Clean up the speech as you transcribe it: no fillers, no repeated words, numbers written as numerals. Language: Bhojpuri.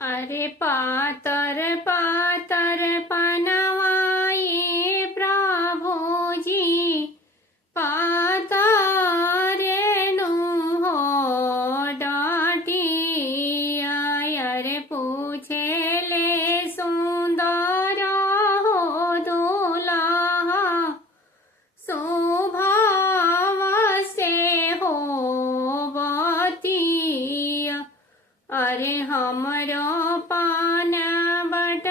अरे पातर पातर पनवाए प्रभुजी पातारे नु हो डाटिया अरे पूछे ले सुंदर हो दूल्हा स्वभाव से हो बतिया अरे हमरो पान बट